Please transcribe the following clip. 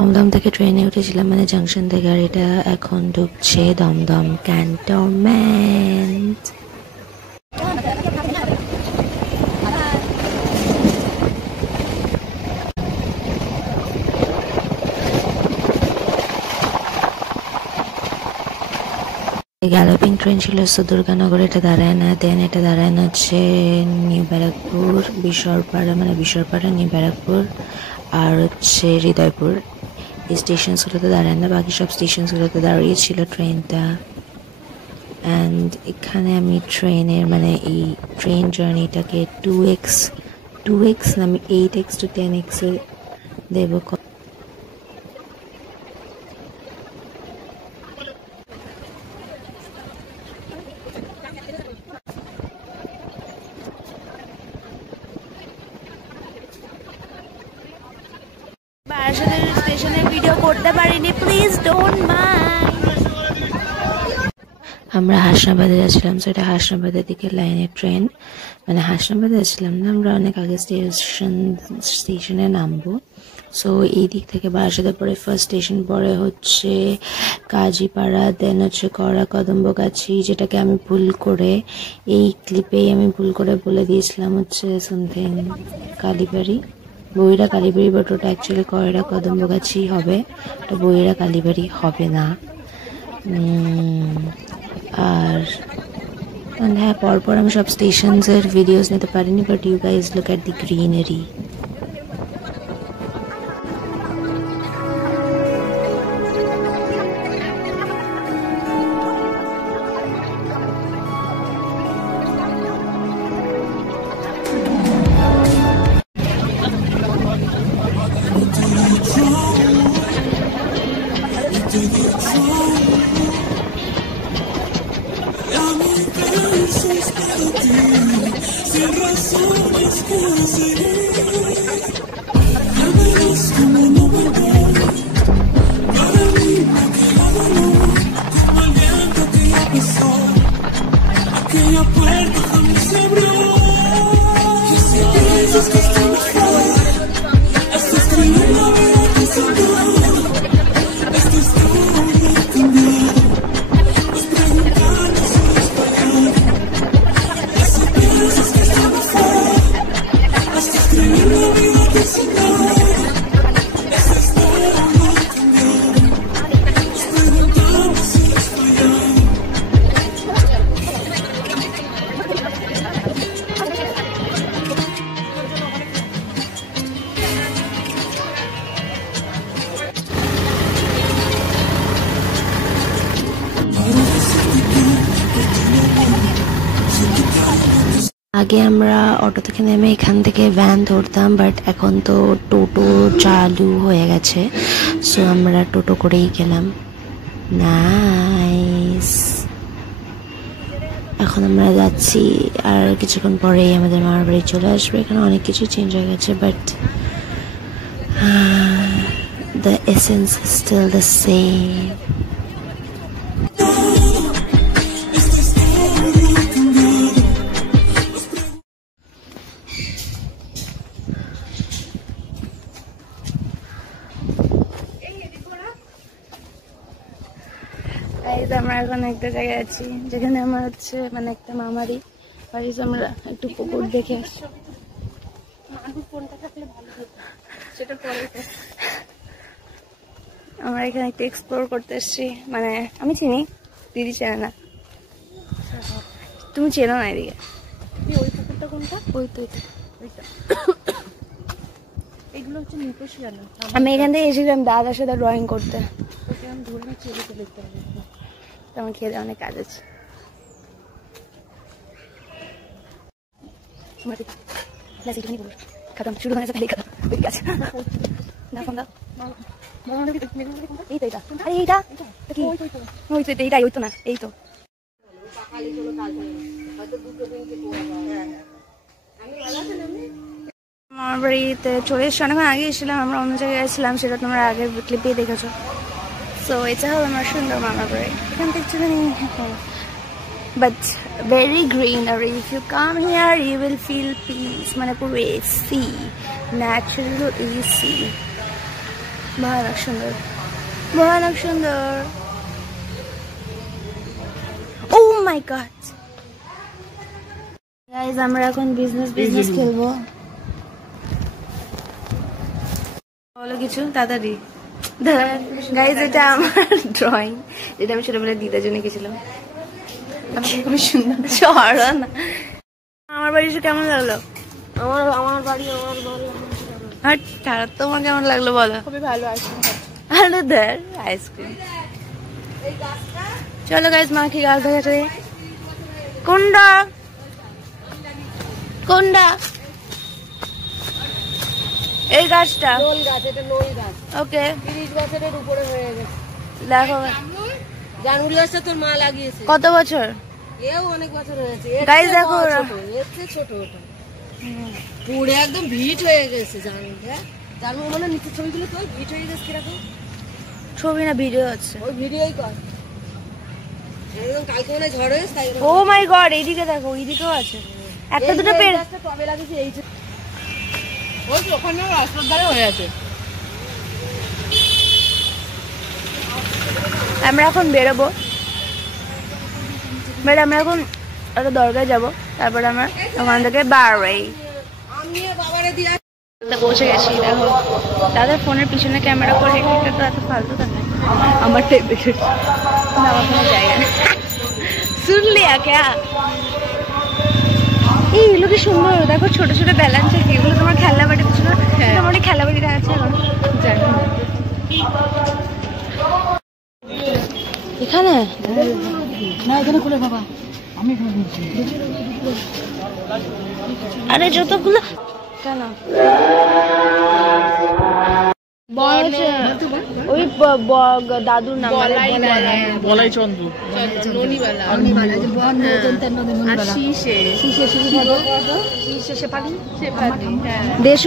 দমদম থেকে ট্রেনে উঠেছিলাম, মানে জাংশন থেকে, আর এটা এখন ঢুকছে দমদম ক্যান্টনমেন্ট। গ্যালোপিং ট্রেন ছিল দুর্গানগর, এটা দাঁড়ায় না, দেন এটা দাঁড়ায় না হচ্ছে নিউ ব্যারাকপুর, বিশরপাড়া, মানে বিশরপাড়া, নিউ ব্যারাকপুর আর হচ্ছে হৃদয়পুর। এই স্টেশনসগুলোতে দাঁড়ায় না, বাকি সব স্টেশনসগুলোতে দাঁড়িয়েছিল ট্রেনটা। অ্যান্ড এখানে আমি ট্রেনের মানে এই ট্রেন জার্নিটাকে 2x না, আমি 8x to 10x দেবো। বারাসাতের স্টেশনের ভিডিও করতে পারিনি, প্লিজ ডোন্ট মাইন্ড। আমরা হাসনাবাদে যাচ্ছিলাম, তো এটা হাসনাবাদের দিকে লাইনের ট্রেন, মানে হাসনাবাদে যাচ্ছিলাম না, আমরা অনেক আগে স্টেশনে নামবো। সো এই দিক থেকে বারাসাতের পরে ফার্স্ট স্টেশন পরে হচ্ছে কাজীপাড়া, দেন হচ্ছে কড়া কদম্বগাছি, যেটাকে আমি ভুল করে এই ক্লিপেই আমি ভুল করে বলে দিয়েছিলাম হচ্ছে সামথিং কালীবাড়ি, বইরা কালীবাড়ি, বাট ওটা অ্যাকচুয়ালি কয়রা কদম্বগাছি হবে, ওটা বইরা কালীবাড়ি হবে না। আর হ্যাঁ, পরপর আমি সব স্টেশনসের ভিডিওস নিতে পারিনি, but you guys look at the greenery. আগে আমরা অটো থেকে নেমে এখান থেকে ভ্যান ধরতাম, বাট এখন তো টোটো চালু হয়ে গেছে, সো আমরা টোটো করেই গেলাম। নাইস। এখন আমরা যাচ্ছি, আর কিছুক্ষণ পরেই আমাদের মামার বাড়ি চলে আসবে। এখানে অনেক কিছু চেঞ্জ হয়ে গেছে, but the essence is still the same. আমরা এখন একটা জায়গায় আছি যেখানে আমার হচ্ছে মানে একটা মামারি বাড়ি, আমরা একটু পুকুর দেখে আসছি। আমরা এখানে একটু এক্সপ্লোর করতে এসছি, মানে আমি চিনি, দিদি চেনে না। তুমি চেনো না এদিকে? ওই পুকুরটা কোনটা? ওই তো এগুলো হচ্ছে আমি এখান থেকে এসেছিলাম দাদার সাথে ড্রয়িং করতে। আমার খেয়ে অনেক কাজ আছে। শুরু হয়ে গেছে, এইটাই ওই তো না, এই তো আমার বাড়িতে চলে এসছি। অনেকক্ষণ আগে এসেছিলাম, আমরা অন্য জায়গায় এসেছিলাম, সেটা তোমরা আগের ক্লিপেই দেখেছো। সো এটা হলো আমার সুন্দর মামার বাড়ি। এখান থেকে একটুখানি but very greenery. If you come here you will feel peace, মানে পুরো এসি, ন্যাচারাল এসি। ভয়ানক সুন্দর, ভয়ানক সুন্দর। ও মাই গড গাইস, আমরা এখন বিজনেস খেলবো। বলো কিছু তাড়াতাড়ি। গাইস, এটা আমার ড্রয়িং, যেটা আমি ছোটবেলায় দিদার জন্য গেছিলাম। খুবই সুন্দর। চড়ো না। আমার বাড়ি এসে কেমন লাগলো? আমার বাড়ি হ্যাঁ, তোমার কেমন লাগলো বলো? খুবই ভালো আইসক্রিম। আরে ধর আইসক্রিম। চলো গাইস, মা কি গাছ দেখাচ্ছে। কোনটা কোনটা? এই গাছটা? লোল গাছ, এটা লোল গাছ। ওকে, 30 বছরের উপরে হয়ে গেছে। দেখো জানুয়ারি গাছটা তোর মা লাগিয়েছে। কত বছর? এও অনেক বছর হয়েছে। গাইস দেখো, এর চেয়ে ছোট ওটা। পুরো একদম ভিট হয়ে গেছে জানুয়ারিটা। জানুয়ারি মানে নিচে ছবিগুলো তো ভিট হয়ে গেছে কিরকম? ছবি না ভিডিও হচ্ছে। ওই ভিডিওই কর। একদম কালকে মনে ঝড় হয়েছে তাই। ও মাই গড, এইদিকে দেখো, এইদিকেও আছে। একটা দুটো পেড় টবে লাগিয়েছে এই যে। ওই তো ওখানে রাস্তার ধারে হয়ে আছে। আমরা এখন বেরোবো, আমরা এখন একটা দরগায় যাবো, তারপর আমরা ওখান থেকে বাড়ি আমি বাবারে দিয়ে পৌঁছে গেছি। দেখো দাদার ফোনের পিছনে ক্যামেরা করে এটা তো এত ফালতু থাকে। আমার টাইপের আমার কোনো জায়গা নেই। শুন লিয়া ক্যা? এইগুলো কি সুন্দর, দেখো ছোট ছোট ব্যালেন্স আছে। এগুলো তোমার খেলনা বাড়ি পিছনে, তোমার খেলনা বাড়ি আছে এখন জানি না। এখানে না, এখানে খুলে বাবা। আমি আরে যতগুলো কেন ওই দাদুর নাম বলাই চন্দ্র দেশ